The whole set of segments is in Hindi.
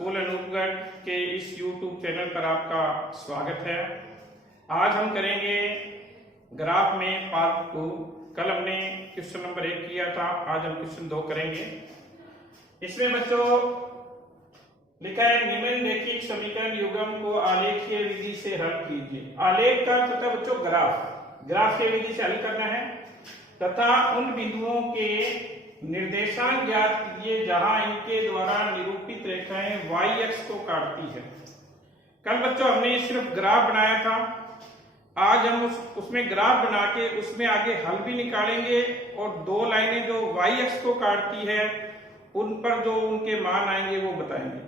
स्कूल अनूपगढ़ के इस YouTube चैनल पर आपका स्वागत है। आज हम करेंगे ग्राफ में पार्ट 2। कल हमने क्वेश्चन नंबर 1 किया था, आज हम क्वेश्चन 2 करेंगे। इसमें बच्चों लिखा है निम्नलिखित समीकरण युग्म को आलेखीय विधि से हल कीजिए। आलेख का अर्थ है बच्चों ग्राफ की विधि से हल करना है तथा उन बिंदुओं के निर्देशांक ज्ञात कीजिए जहां इनके द्वारा निरूपित रेखाएं y अक्ष को काटती है। कल बच्चों हमने सिर्फ ग्राफ बनाया था, आज हम उसमें ग्राफ बना के उसमें आगे हल भी निकालेंगे और दो लाइनें जो y अक्ष को काटती है उन पर जो उनके मान आएंगे वो बताएंगे।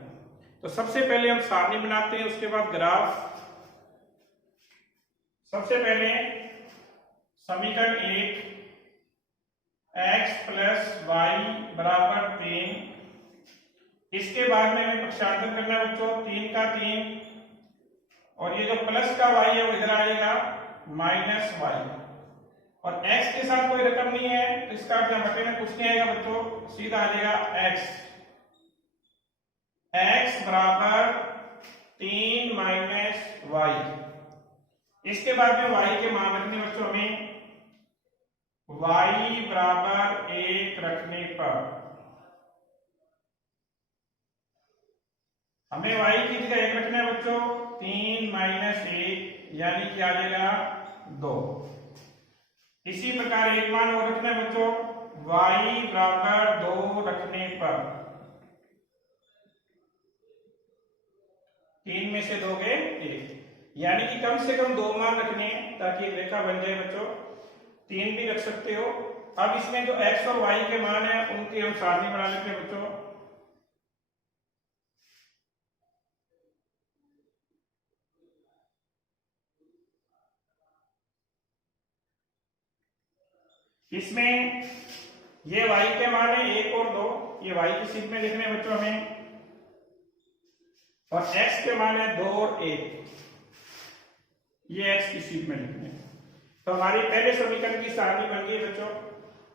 तो सबसे पहले हम सारणी बनाते हैं, उसके बाद ग्राफ। सबसे पहले समीकरण 1 x प्लस वाई बराबर 3। इसके बाद में हमें पक्षांतर करना है बच्चों, 3 का 3 और ये जो प्लस का y है वो इधर आएगा माइनस वाई और x के साथ कोई रकम नहीं है तो इसका बटे में कुछ नहीं आएगा बच्चों, सीधा आ जाएगा x बराबर 3 माइनस वाई। इसके बाद में y के मान रखने बच्चों हमें y बराबर 1 रखने पर हमें y की जगह 1 रखना है बच्चों, 3 माइनस 1 यानी कि आ जाएगा 2। इसी प्रकार एक मान और रखना है बच्चों, y बराबर 2 रखने पर 3 में से दोगे 1, यानी कि कम से कम 2 मान रखने ताकि एक रेखा बन जाए बच्चों। 3 भी रख सकते हो। अब इसमें जो x और y के मान है उनकी हम सारणी बना लेते हैं बच्चों। इसमें ये y के मान है 1 और 2, ये y की शीट में लिखने हैं बच्चों हमें, और x के मान है 2 और 1, ये x की शीट में लिखने हैं। तो हमारी पहले समीकरण की सारणी बन गई बच्चों।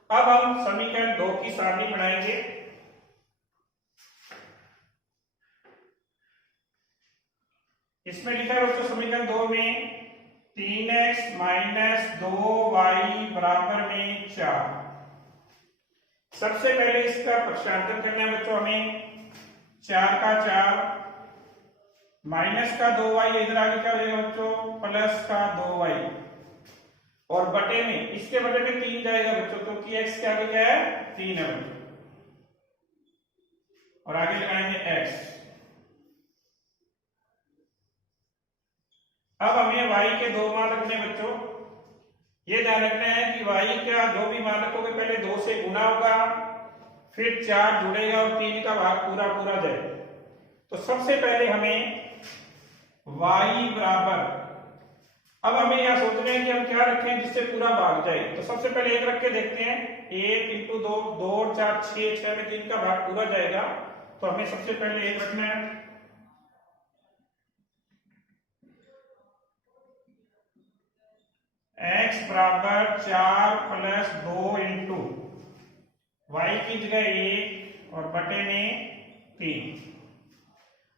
अब हम समीकरण 2 की सारणी बनाएंगे। इसमें लिखा है बच्चों समीकरण 2 में 3x माइनस 2y बराबर में 4। सबसे पहले इसका पक्षांतर करना है बच्चों हमें, 4 का 4 माइनस का 2y इधर आगे क्या हो जाएगा बच्चों, प्लस का 2y और बटे में इसके बटे में 3 जाएगा बच्चों, क्योंकि x के आगे क्या है 3 है बच्चों, और आगे लगाएंगे x। अब हमें y के 2 मान रखने बच्चों। ये ध्यान रखना है कि y का जो भी मान रखोगे पहले 2 से गुना होगा, फिर 4 जुड़ेगा और 3 का भाग पूरा पूरा जाएगा। तो सबसे पहले हमें y बराबर, अब हमें यहां सोचना है कि हम क्या रखें जिससे पूरा भाग जाए। तो सबसे पहले 1 रख के देखते हैं, 1 इंटू 2, 2 और 4 6, 6 में 3 का भाग पूरा जाएगा। तो हमें सबसे पहले 1 रखना है। x बराबर 4 प्लस 2 इंटू y की जगह 1 और बटे में 3।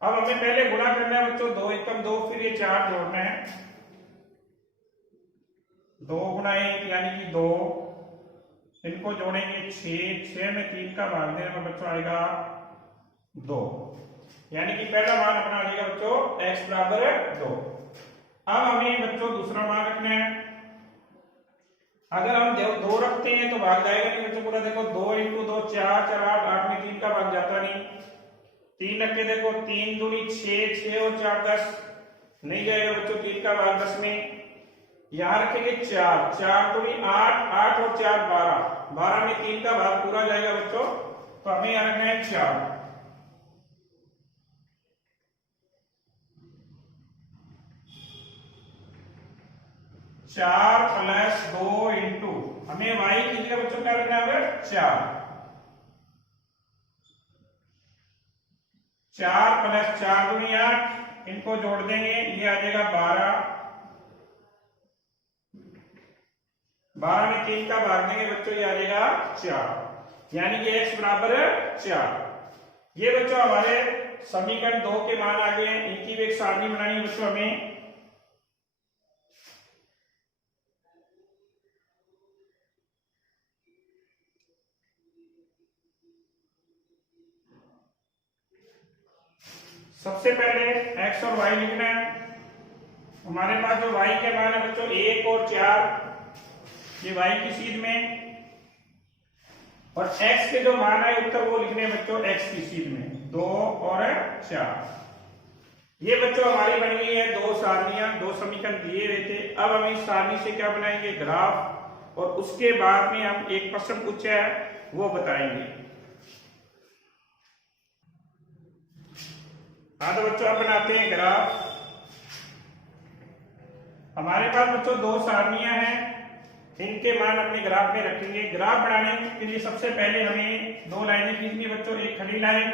अब हमें पहले गुणा करना है बच्चों, 2 एकम 2, फिर ये 4 जोड़ना है, 2 गुणा 1 यानी कि 2, इनको जोड़ेंगे 6, 6 में 3 का भाग देने में बच्चों आएगा 2, यानी कि पहला मान अपना आ जाएगा बच्चों x बराबर 2। अब हमें बच्चों दूसरा मान रखना है। अगर हम 2 रखते हैं तो भाग जाएगा नहीं बच्चों पूरा, देखो 2 इंटू 2 4, 4 8, 8 में 3 का भाग जाता नहीं। 3 रख के देखो, 3 दूनी 6, 6 और 4 10, नहीं जाएगा बच्चों 3 का भाग 10 में। यहां रखेंगे 4, 4 दूनी 8, 8 और 4 12, 12 में 3 का भाग पूरा जाएगा बच्चों। तो हमें यहां रखना है 4। चार प्लस 2 इंटू हमें y की जगह बच्चों क्या रखना है 4, 4 प्लस 4 दूनी 8, इनको जोड़ देंगे, ये आ जाएगा 12, 12 में 3 का भाग देंगे बच्चों, ये आ जाएगा 4, यानी कि x बराबर 4। ये बच्चों हमारे समीकरण 2 के मान आ गए हैं, इनकी भी एक सारणी बनानी है बच्चों हमें। सबसे पहले x और y लिखना है। हमारे पास जो y के मान है बच्चों 1 और 4, ये y की सीध में, और x के जो मान है उत्तर वो लिखने हैं बच्चों x की सीध में 2 और 4। ये बच्चों हमारी बन गई है दो सारणियां, दो समीकरण दिए हुए थे। अब हम इस सारणी से क्या बनाएंगे, ग्राफ, और उसके बाद में हम एक प्रश्न पूछा है वो बताएंगे। हाँ तो बच्चों अब बनाते हैं ग्राफ। हमारे पास बच्चों दो सारणियां हैं, इनके मान अपने ग्राफ में रखेंगे। ग्राफ बनाने के लिए सबसे पहले हमें दो लाइनें खींचनी है बच्चों, एक खड़ी लाइन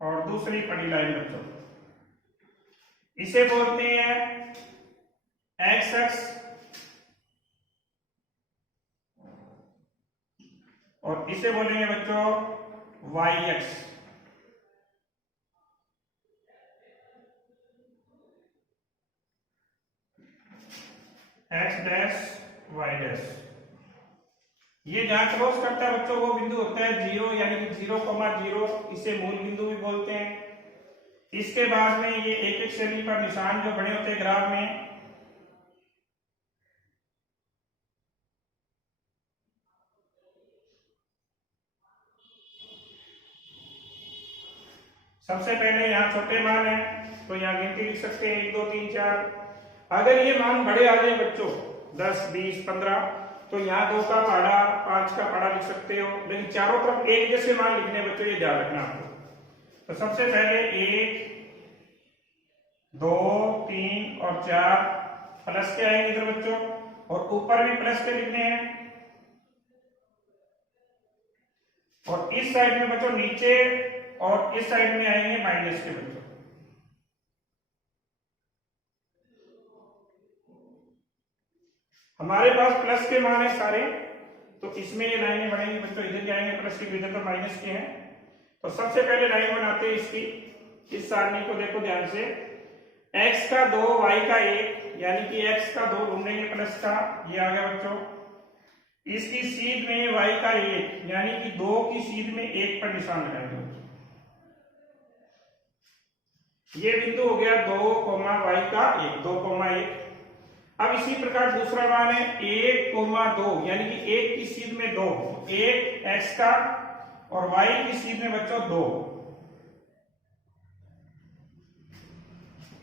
और दूसरी पड़ी लाइन बच्चों। इसे बोलते हैं एक्स एक्स और इसे बोलेंगे बच्चों y x. X dash y dash. ये जहां क्रॉस करता है बच्चों वो बिंदु होता है 0, यानी कि 0,0, इसे मूल बिंदु भी बोलते हैं। इसके बाद में ये एक एक श्रेणी पर निशान जो बने होते हैं ग्राफ में, सबसे पहले यहाँ छोटे मान है तो यहाँ गिनती लिख सकते हैं 1 2 3 4। अगर ये मान बड़े आ जाए बच्चों 10 20 15 तो यहाँ 2 का पहाड़ा 5 का पहाड़ा लिख सकते हो, लेकिन चारों तरफ एक जैसे मान लिखने बच्चों, ये ध्यान रखना आपको। तो सबसे पहले 1 2 3 और 4 प्लस के आएंगे इधर बच्चों, और ऊपर भी प्लस के लिखने हैं, और इस साइड में बच्चों नीचे और इस साइड में आएंगे माइनस के बच्चों। हमारे पास प्लस के मान है सारे, तो इसमें ये लाइनें बढ़ेंगी बच्चों, इधर जाएंगे प्लस के, इधर तो माइनस के हैं। तो सबसे पहले लाइन बनाते हैं इसकी, इस सारणी को देखो ध्यान से। x का 2 y का 1, यानी कि x का 2 ढूंढेंगे प्लस का, ये आ गया बच्चों। इसकी सीध में y का 1, यानी कि 2 की सीध में 1 पर निशान लगाएंगे। ये बिंदु हो गया 2, y का 1, 2,1। अब इसी प्रकार दूसरा मान है 1,2, यानी कि 1 की सीध में 2, 1 x का, और y की सीध में बच्चों 2,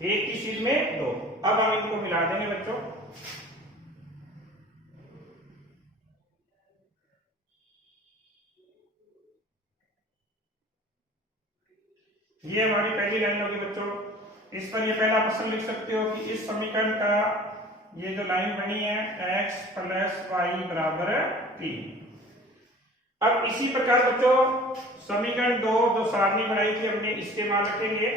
1 की सीध में 2। अब हम इनको मिला देंगे बच्चों। ये हमारी पहली लाइन होगी बच्चों। इस पर ये पहला प्रश्न लिख सकते हो कि इस समीकरण का ये जो लाइन बनी है x + y बराबर 3। अब इसी प्रकार बच्चों समीकरण 2 जो सारणी बनाई थी हमने, इसके मान रखेंगे।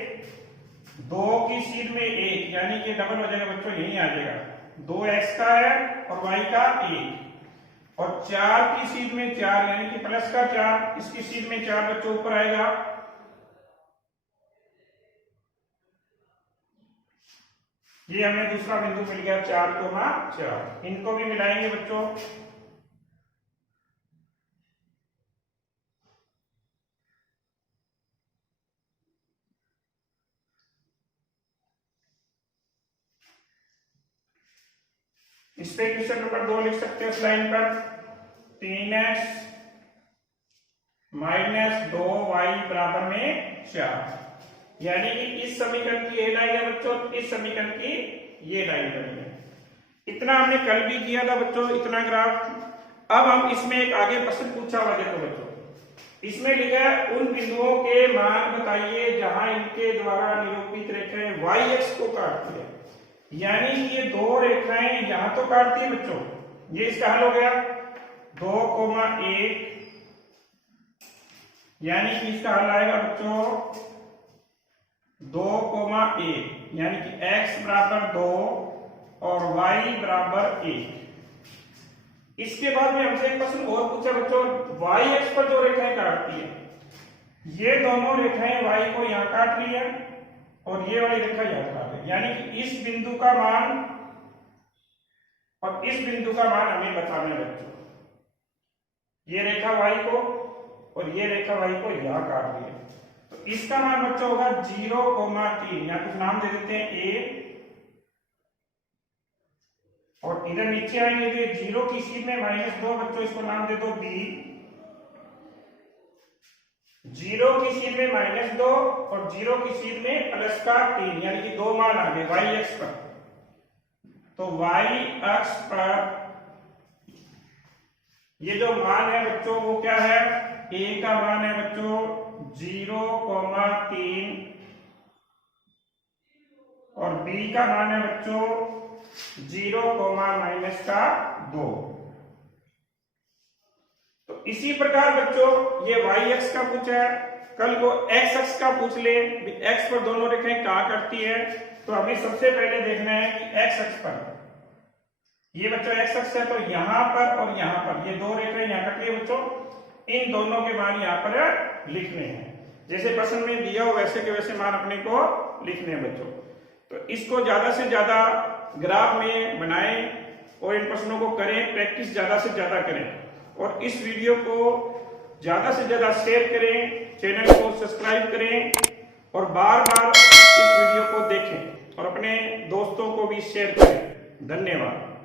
2 की सीध में 1, यानी कि डबल हो जाएगा बच्चों, यही आ जाएगा। 2x का है और y का 1, और 4 की सीध में 4, यानी कि प्लस का 4, इसकी सीध में 4 बच्चों ऊपर आएगा। ये हमें दूसरा बिंदु मिल गया 4,4। इनको भी मिलाएंगे बच्चों। इस पे क्वेश्चन नंबर 2 लिख सकते हो इस लाइन पर, 3x - 2y बराबर में 4, यानी कि इस समीकरण की ये लाइन है बच्चों, इस समीकरण की ये लाइन बनी है। इतना हमने कल भी किया था बच्चों, इतना ग्राफ। अब हम इसमें एक आगे प्रश्न पूछा हुआ देखो बच्चों, इसमें लिखा है उन बिंदुओं के मान बताइए जहां इनके द्वारा निरूपित रेखाएं y x को काटती है। यानी कि ये दो रेखाएं यहां तो काटती है बच्चों, ये इसका हल हो गया 2,1, यानी कि इसका हल आएगा बच्चों 2,1, यानी कि x बराबर 2 और y बराबर 1। इसके बाद में हमसे एक प्रश्न और पूछा बच्चों, वाई एक्स पर जो रेखाएं काटती है, ये दोनों रेखाएं वाई को यहां काट रही है और ये वाली रेखा यहां काट रही है, यानी कि इस बिंदु का मान और इस बिंदु का मान हमें बताना है बच्चों। ये रेखा वाई को और ये रेखा वाई को यहां काट रही है, तो इसका मान बच्चों होगा 0,3। यहां कुछ नाम दे देते हैं ए, और इधर नीचे आएंगे जो 0 की सीध में -2 बच्चों इसको नाम दे दो बी। 0 की सीध में -2 और 0 की सीध में +3, यानी कि 2 मान आ गए वाई एक्स पर। तो वाई अक्ष पर ये जो मान है बच्चों वो क्या है, ए का मान है बच्चों 0,3 और बी का मान है बच्चों 0,-2। तो इसी प्रकार बच्चों ये वाई एक्स का पूछा है, कल को एक्स एक्स का पूछ ले, एक्स पर दोनों रेखाएं कहां कटती है, तो हमें सबसे पहले देखना है कि एक्स एक्स पर, ये बच्चों एक्स एक्स है तो यहां पर और यहां पर ये दो रेखाएं यहां कटी है बच्चों, इन दोनों के मान यहां पर लिखने हैं। जैसे प्रश्न में दिया हो वैसे के वैसे मान अपने को लिखने हैं बच्चों। तो इसको ज्यादा से ज्यादा ग्राफ में बनाएं और इन प्रश्नों को करें, प्रैक्टिस ज्यादा से ज्यादा करें और इस वीडियो को ज्यादा से ज्यादा शेयर करें, चैनल को सब्सक्राइब करें और बार बार इस वीडियो को देखें और अपने दोस्तों को भी शेयर करें। धन्यवाद।